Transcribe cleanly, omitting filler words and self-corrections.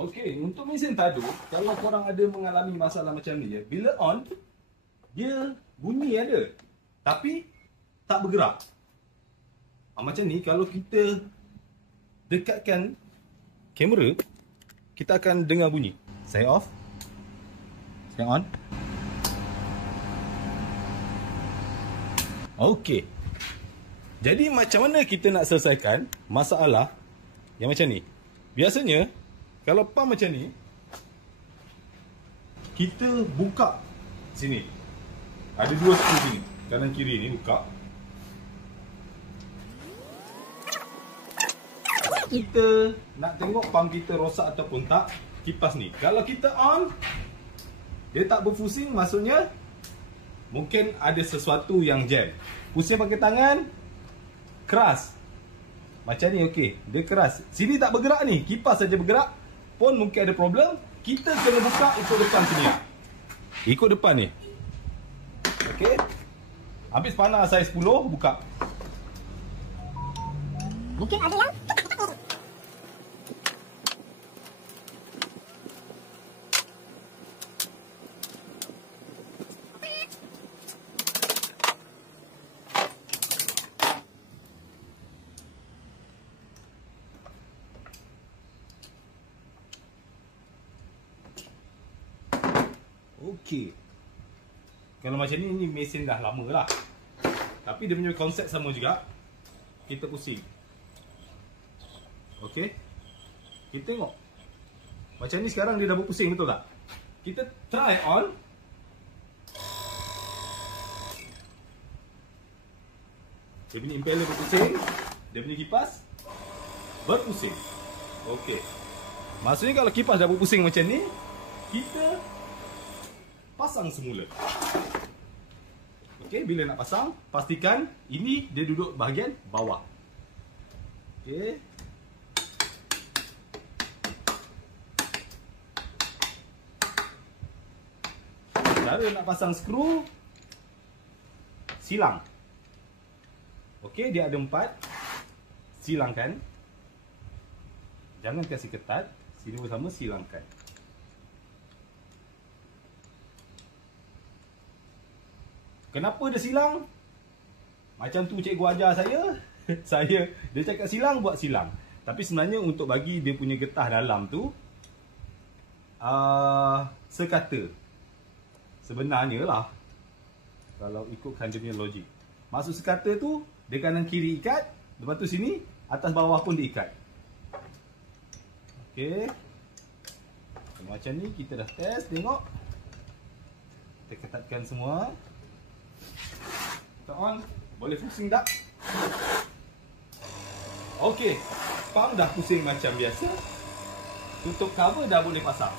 Okey, untuk mesin taduk, kalau korang ada mengalami masalah macam ni ya, bila on, dia bunyi ada, tapi tak bergerak. Macam ni, kalau kita dekatkan kamera, kita akan dengar bunyi. Saya off. Saya on. Okey. Jadi macam mana kita nak selesaikan masalah yang macam ni? Biasanya, kalau pump macam ni, kita buka sini. Ada dua skru sini, kanan kiri ni buka. Kita nak tengok pump kita rosak ataupun tak, kipas ni. Kalau kita on, dia tak berfusing, maksudnya mungkin ada sesuatu yang jam. Pusing pakai tangan, keras. Macam ni okey, dia keras. Sini tak bergerak ni, kipas saja bergerak pun mungkin ada problem. Kita kena buka ikut depan sini. Ikut depan ni. Okey. Habis panah saya 10, buka. Mungkin ada yang Okey. Kalau macam ni mesin dah lama lah. Tapi dia punya konsep sama juga. Kita pusing. Okey. Kita tengok. Macam ni sekarang dia dah berpusing, betul tak? Kita try on. Dia punya impeller berpusing. Dia punya kipas berpusing. Okey. Maksudnya kalau kipas dah berpusing macam ni, kita pasang semula. Okey, bila nak pasang, pastikan ini dia duduk bahagian bawah. Okey. Cara nak pasang skru, silang. Okey, dia ada 4. Silangkan. Jangan kasih ketat. Sini bersama, silangkan. Kenapa dia silang? Macam tu cikgu ajar saya. Dia cakap silang, buat silang. Tapi sebenarnya untuk bagi dia punya getah dalam tu, sekata. Sebenarnya lah, kalau ikutkan dia punya logik. Maksud sekata tu, dia kanan kiri ikat. Lepas tu sini, atas bawah pun diikat. Okey. Macam ni kita dah test, tengok. Kita ketatkan semua. On, boleh pusing tak? Okey, pump dah pusing macam biasa. Tutup cover dah boleh pasang.